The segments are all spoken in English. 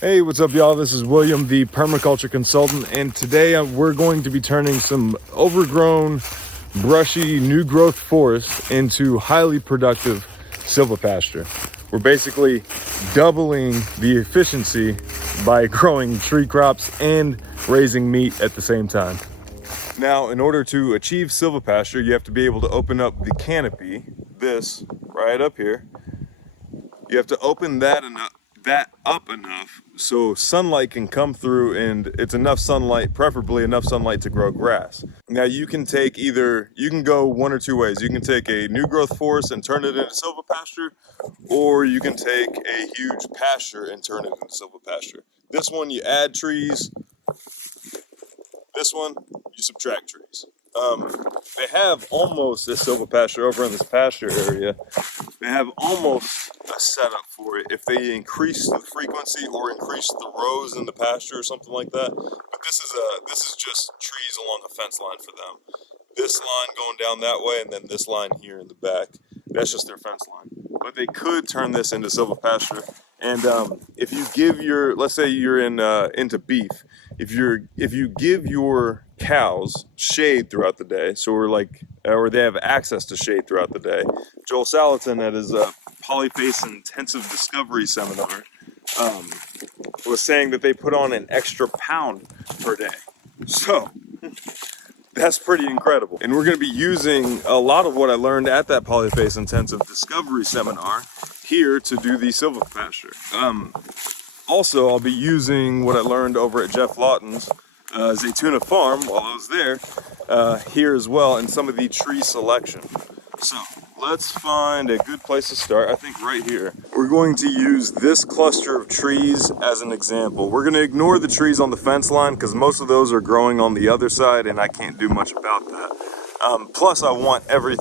Hey, what's up, y'all? This is William, the permaculture consultant, and today we're going to be turning some overgrown, brushy, new growth forest into highly productive silvopasture. We're basically doubling the efficiency by growing tree crops and raising meat at the same time. Now, in order to achieve silvopasture, you have to be able to open up the canopy, this right up here. You have to open that up enough so sunlight can come through, and it's enough sunlight, preferably enough sunlight to grow grass. Now you can go one or two ways. You can take a new growth forest and turn it into silvopasture, or you can take a huge pasture and turn it into silvopasture. This one you add trees, this one you subtract trees. They have almost this silvopasture over in this pasture area. They have almost a setup for it if they increase the frequency or increase the rows in the pasture or something like that. But this is just trees along a fence line for them. This line going down that way, and then this line here in the back, that's just their fence line. But they could turn this into silvopasture. And if you give let's say you're into beef, if you give your cows shade throughout the day, or they have access to shade throughout the day. Joel Salatin at his Polyface Intensive Discovery Seminar was saying that they put on an extra pound per day. So that's pretty incredible. And we're going to be using a lot of what I learned at that Polyface Intensive Discovery Seminar here to do the silvopasture. Also, I'll be using what I learned over at Jeff Lawton's Zaytuna Farm while I was there here as well, and some of the tree selection. So let's find a good place to start. I think right here. We're going to use this cluster of trees as an example. We're going to ignore the trees on the fence line because most of those are growing on the other side and I can't do much about that. Plus I want every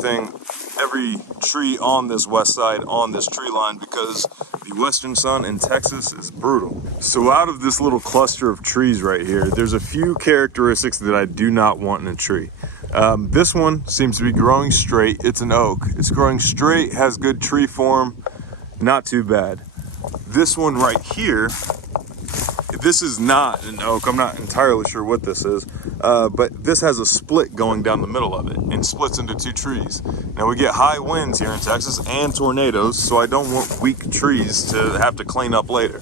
tree on this west side on this tree line because the western sun in Texas is brutal. So out of this little cluster of trees right here, there's a few characteristics that I do not want in a tree. This one seems to be growing straight. It's an oak. It's growing straight, has good tree form, not too bad. This one right here, this is not an oak. I'm not entirely sure what this is, but this has a split going down the middle of it and splits into two trees. Now we get high winds here in Texas and tornadoes, so I don't want weak trees to have to clean up later.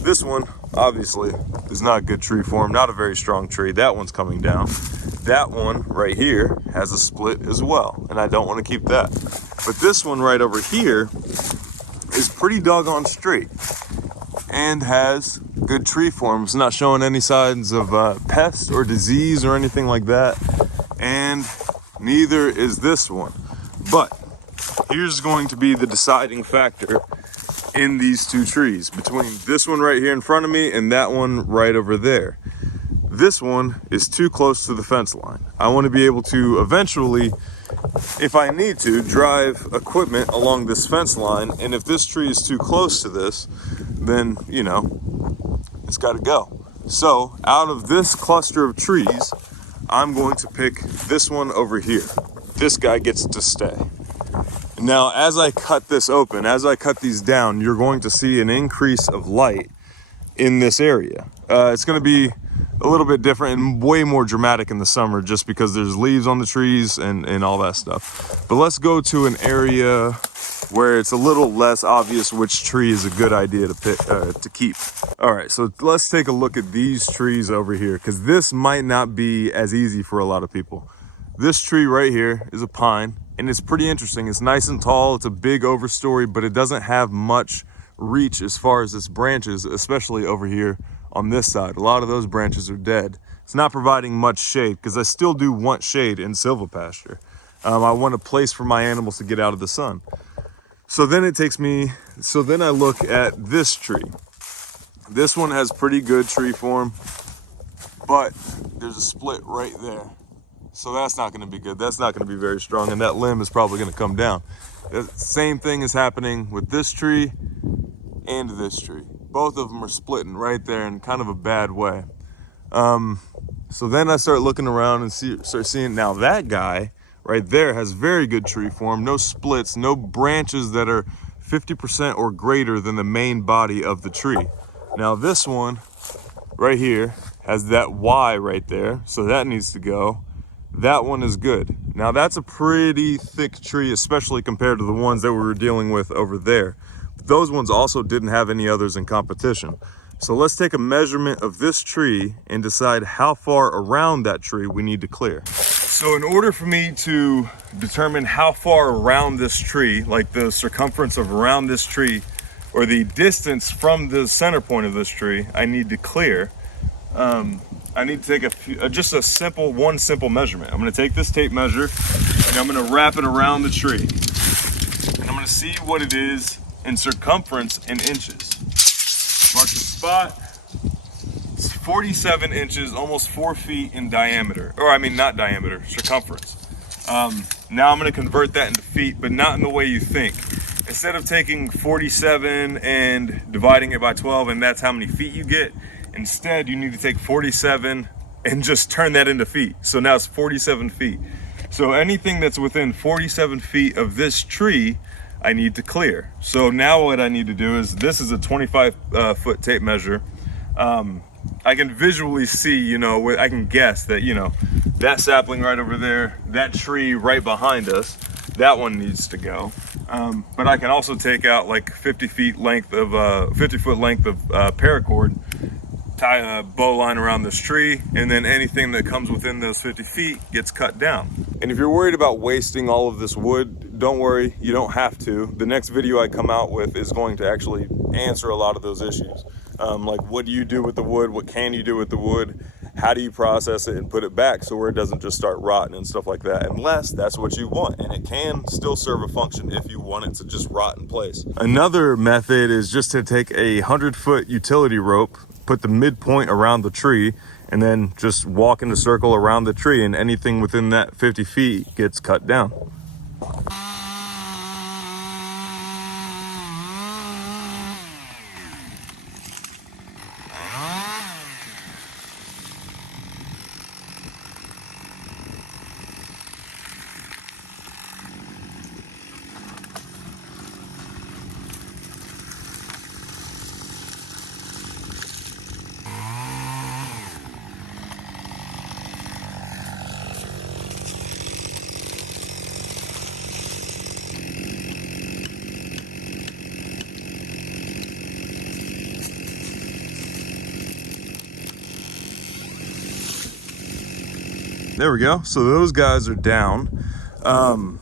This one, obviously, is not good tree form, not a very strong tree. That one's coming down. That one right here has a split as well, and I don't want to keep that. But this one right over here is pretty doggone straight and has good tree form. It's not showing any signs of pest or disease or anything like that, and neither is this one. But here's going to be the deciding factor in these two trees, between this one right here in front of me and that one right over there. This one is too close to the fence line. I want to be able to eventually, if I need to, drive equipment along this fence line, and if this tree is too close to this, then, you know, it's got to go. So out of this cluster of trees, I'm going to pick this one over here. This guy gets to stay. Now, as I cut this open, as I cut these down, you're going to see an increase of light in this area. It's going to be a little bit different and way more dramatic in the summer just because there's leaves on the trees and all that stuff. But let's go to an area where it's a little less obvious which tree is a good idea to pick, to keep. All right, so let's take a look at these trees over here, because this might not be as easy for a lot of people. This tree right here is a pine, and it's pretty interesting. It's nice and tall, it's a big overstory, but it doesn't have much reach as far as its branches, especially over here on this side. A lot of those branches are dead. It's not providing much shade, because I still do want shade in silvopasture. I want a place for my animals to get out of the sun. So then I look at this tree. This one has pretty good tree form, but there's a split right there. So that's not going to be good. That's not going to be very strong, and that limb is probably going to come down. The same thing is happening with this tree and this tree. Both of them are splitting right there in kind of a bad way. So then I start looking around and start seeing, now that guy right there has very good tree form, no splits, no branches that are 50% or greater than the main body of the tree. Now this one right here has that Y right there, so that needs to go. That one is good. Now that's a pretty thick tree, especially compared to the ones that we were dealing with over there. But those ones also didn't have any others in competition. So let's take a measurement of this tree and decide how far around that tree we need to clear. So in order for me to determine how far around this tree, like the circumference of around this tree, or the distance from the center point of this tree, I need to clear. I need to take just a one simple measurement. I'm gonna take this tape measure and I'm gonna wrap it around the tree. And I'm gonna see what it is in circumference in inches. Mark the spot. It's 47 inches, almost 4 feet in diameter. Or I mean, not diameter, circumference. Now I'm gonna convert that into feet, but not in the way you think. Instead of taking 47 and dividing it by 12 and that's how many feet you get, instead you need to take 47 and just turn that into feet. So now it's 47 feet. So anything that's within 47 feet of this tree, I need to clear. So now what I need to do is, this is a 25 foot tape measure. I can visually see, I can guess that, that sapling right over there, that tree right behind us, that one needs to go. But I can also take out like 50 foot length of paracord, tie a bow line around this tree, and then anything that comes within those 50 feet gets cut down. And if you're worried about wasting all of this wood, don't worry, you don't have to. The next video I come out with is going to actually answer a lot of those issues. Like, what do you do with the wood? What can you do with the wood? How do you process it and put it back so where it doesn't just start rotting and stuff like that, unless that's what you want. And it can still serve a function if you want it to just rot in place. Another method is just to take a 100-foot utility rope, put the midpoint around the tree, and then just walk in a circle around the tree, and anything within that 50 feet gets cut down. There we go. So those guys are down. The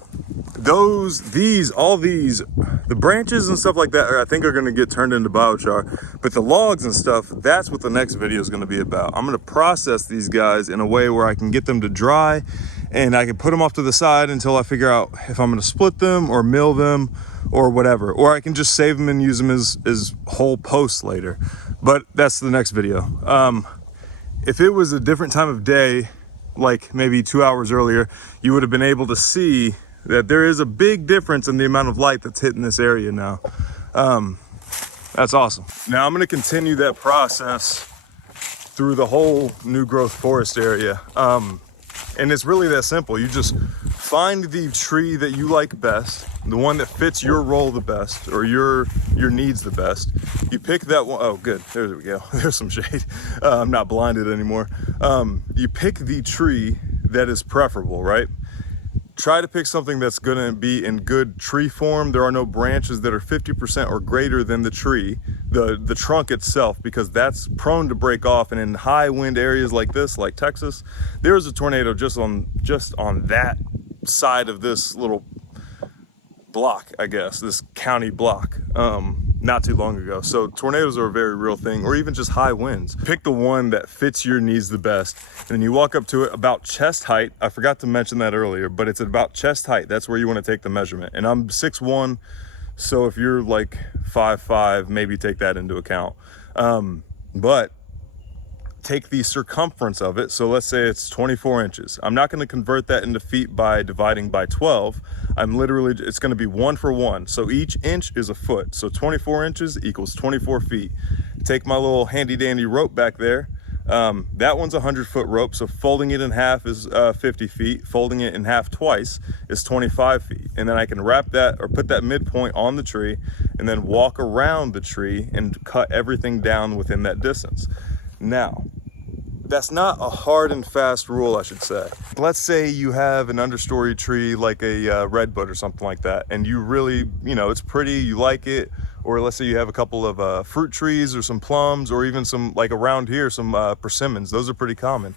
branches and stuff like that, I think are gonna get turned into biochar, but the logs and stuff, that's what the next video is gonna be about. I'm gonna process these guys in a way where I can get them to dry, and I can put them off to the side until I figure out if I'm gonna split them or mill them or whatever, or I can just save them and use them as whole posts later. But that's the next video. If it was a different time of day, like maybe 2 hours earlier, you would have been able to see that there is a big difference in the amount of light that's hitting this area now. That's awesome. Now I'm going to continue that process through the whole new growth forest area. And it's really that simple. You just find the tree that you like best, the one that fits your role the best, or your needs the best. You pick that one. Oh, good. There we go. There's some shade. I'm not blinded anymore. You pick the tree that is preferable, right? Try to pick something that's going to be in good tree form. There are no branches that are 50% or greater than the tree, the trunk itself, because that's prone to break off. And in high wind areas like this, like Texas, there was a tornado just on that side of this little block, I guess, this county block, not too long ago. So tornadoes are a very real thing, or even just high winds. Pick the one that fits your needs the best, and then you walk up to it about chest height. I forgot to mention that earlier, but it's about chest height. That's where you want to take the measurement. And I'm 6'1", so if you're like 5'5", maybe take that into account. But take the circumference of it. So let's say it's 24 inches. I'm not going to convert that into feet by dividing by 12. It's going to be 1 for 1. So each inch is a foot. So 24 inches equals 24 feet. Take my little handy dandy rope back there. That one's 100-foot rope, so folding it in half is 50 feet. Folding it in half twice is 25 feet. And then I can wrap that or put that midpoint on the tree and then walk around the tree and cut everything down within that distance. Now, that's not a hard and fast rule, I should say. Let's say you have an understory tree like a redwood or something like that, and you really, it's pretty, you like it. Or let's say you have a couple of fruit trees or some plums, or even some, like around here, some persimmons. Those are pretty common.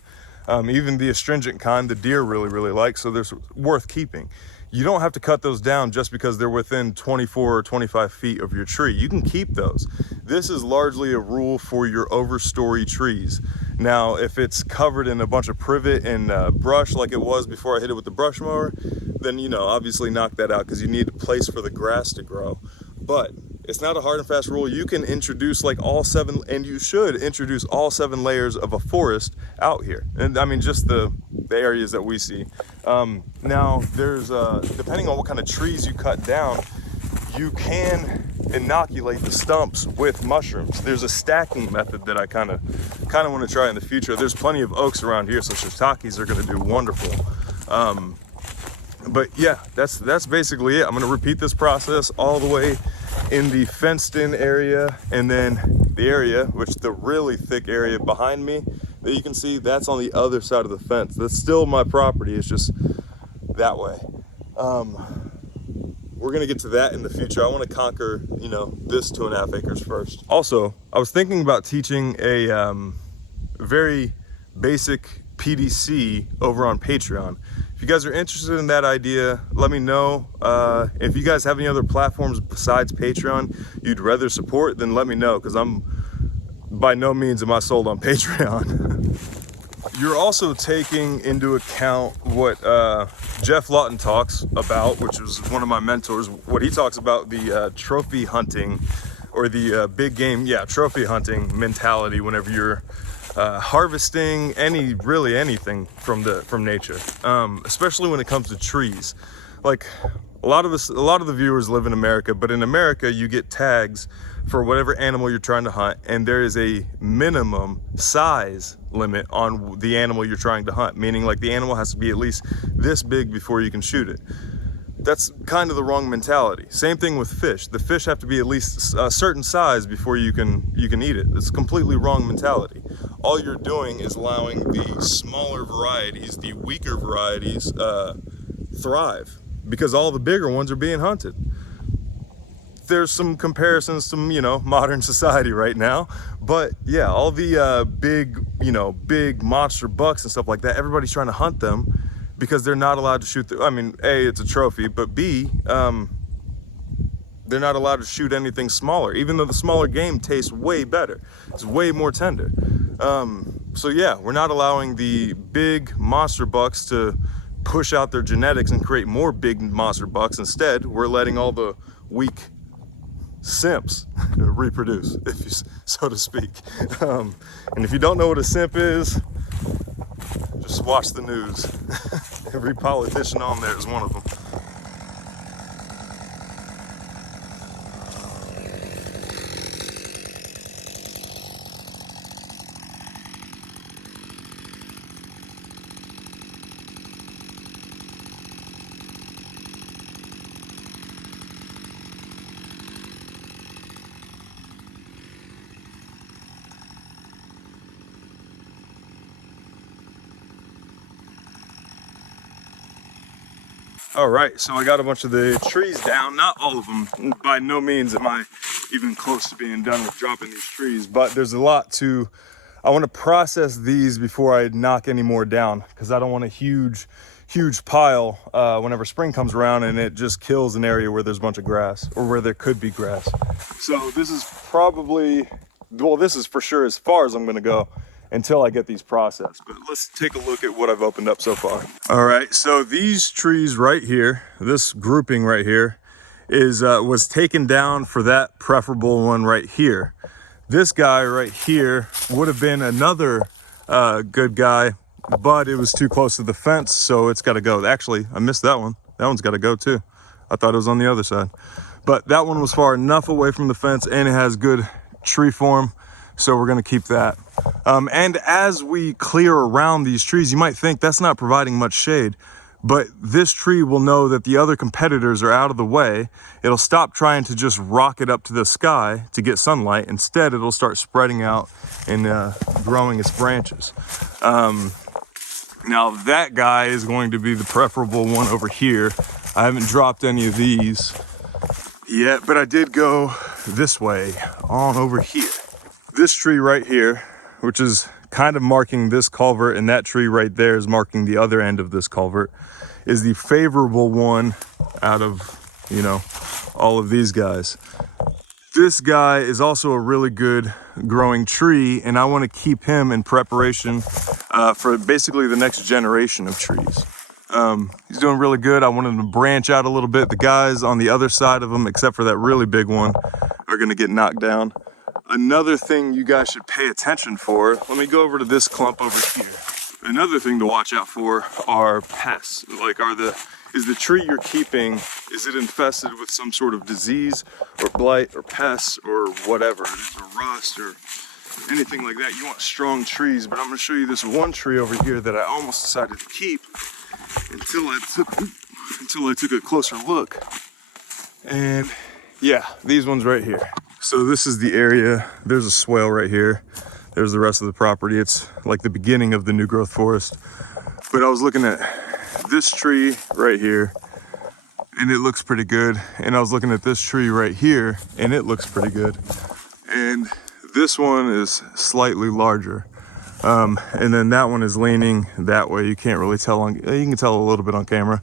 Even the astringent kind, the deer really like, so they're worth keeping. You don't have to cut those down just because they're within 24 or 25 feet of your tree. You can keep those. This is largely a rule for your overstory trees. Now, if it's covered in a bunch of privet and brush like it was before I hit it with the brush mower, then, obviously knock that out because you need a place for the grass to grow. But it's not a hard and fast rule. You can introduce like all 7, and you should introduce all 7 layers of a forest out here. And I mean, just the areas that we see. Now there's, depending on what kind of trees you cut down, you can inoculate the stumps with mushrooms. There's a stacking method that I kind of want to try in the future. There's plenty of oaks around here, so shiitakes are going to do wonderful. But yeah, that's basically it. I'm going to repeat this process all the way in the fenced in area, and then the area, which the really thick area behind me that you can see, that's on the other side of the fence. That's still my property, it's just that way. We're gonna get to that in the future. I want to conquer, this 2.5 acres first. Also, I was thinking about teaching a very basic PDC over on Patreon. If you guys are interested in that idea, let me know. If you guys have any other platforms besides Patreon you'd rather support, then let me know, because I'm by no means am I sold on Patreon. You're also taking into account what Jeff Lawton talks about, which was one of my mentors. What he talks about, the trophy hunting, or the big game, trophy hunting mentality whenever you're harvesting anything from nature, especially when it comes to trees. Like a lot of the viewers live in America, but in America you get tags for whatever animal you're trying to hunt, and there is a minimum size limit on the animal you're trying to hunt, meaning like the animal has to be at least this big before you can shoot it. That's kind of the wrong mentality. Same thing with fish. The fish have to be at least a certain size before you can eat it. It's a completely wrong mentality. All you're doing is allowing the smaller varieties, the weaker varieties, thrive, because all the bigger ones are being hunted. There's some comparisons to, modern society right now, but yeah, all the big monster bucks and stuff like that, everybody's trying to hunt them because they're not allowed to shoot A, it's a trophy, but B, they're not allowed to shoot anything smaller, even though the smaller game tastes way better. It's way more tender. So yeah, we're not allowing the big monster bucks to push out their genetics and create more big monster bucks. Instead, we're letting all the weak simps reproduce, so to speak. And if you don't know what a simp is, just watch the news. Every politician on there is one of them. All right, so I got a bunch of the trees down, not all of them. By no means am I even close to being done with dropping these trees, but there's a lot I want to process these before I knock any more down, because I don't want a huge pile whenever spring comes around and it just kills an area where there's a bunch of grass, or where there could be grass. So this is this is for sure as far as I'm gonna go until I get these processed. But let's take a look at what I've opened up so far. All right, so these trees right here, this grouping right here, was taken down for that preferable one right here. This guy right here would have been another good guy, but it was too close to the fence, so it's got to go. Actually, I missed that one. That one's got to go too. I thought it was on the other side, but that one was far enough away from the fence and it has good tree form, So we're gonna keep that. And as we clear around these trees, you might think that's not providing much shade, but this tree will know that the other competitors are out of the way. It'll stop trying to just rocket up to the sky to get sunlight. Instead, it'll start spreading out and growing its branches. Now that guy is going to be the preferable one over here. I haven't dropped any of these yet, but I did go this way on over here. This tree right here, which is kind of marking this culvert, and that tree right there is marking the other end of this culvert, is the favorable one out of, you know, all of these guys. This guy is also a really good growing tree, and I want to keep him in preparation for basically the next generation of trees. He's doing really good. I want him to branch out a little bit. The guys on the other side of him, except for that really big one, are going to get knocked down. Another thing you guys should pay attention for, let me go over to this clump over here. Another thing to watch out for are pests. Like, is the tree you're keeping, is it infested with some sort of disease or blight or pests or whatever, or rust or anything like that? You want strong trees, but I'm gonna show you this one tree over here that I almost decided to keep until I took a closer look. And yeah, these ones right here. So this is the area, there's a swale right here. There's the rest of the property. It's like the beginning of the new growth forest. But I was looking at this tree right here, and it looks pretty good. And I was looking at this tree right here, and it looks pretty good. And this one is slightly larger. And then that one is leaning that way. You can't really tell you can tell a little bit on camera.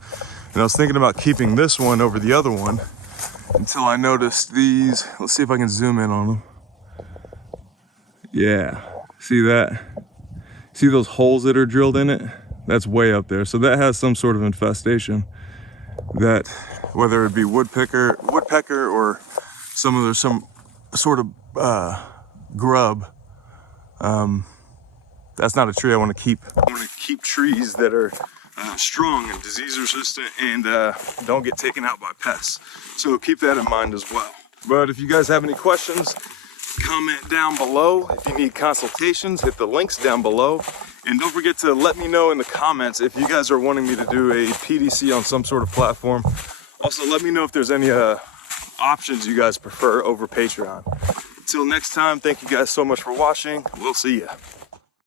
And I was thinking about keeping this one over the other one until I noticed these. Let's see if I can zoom in on them. Yeah, see that? See those holes that are drilled in it? That's way up there. So that has some sort of infestation that, whether it be woodpecker or some sort of grub, that's not a tree I want to keep. I want to keep trees that are strong and disease resistant and don't get taken out by pests. So keep that in mind as well. But if you guys have any questions, comment down below. If you need consultations, hit the links down below. And don't forget to let me know in the comments if you guys are wanting me to do a PDC on some sort of platform. Also, let me know if there's any options you guys prefer over Patreon. Until next time, thank you guys so much for watching. We'll see ya.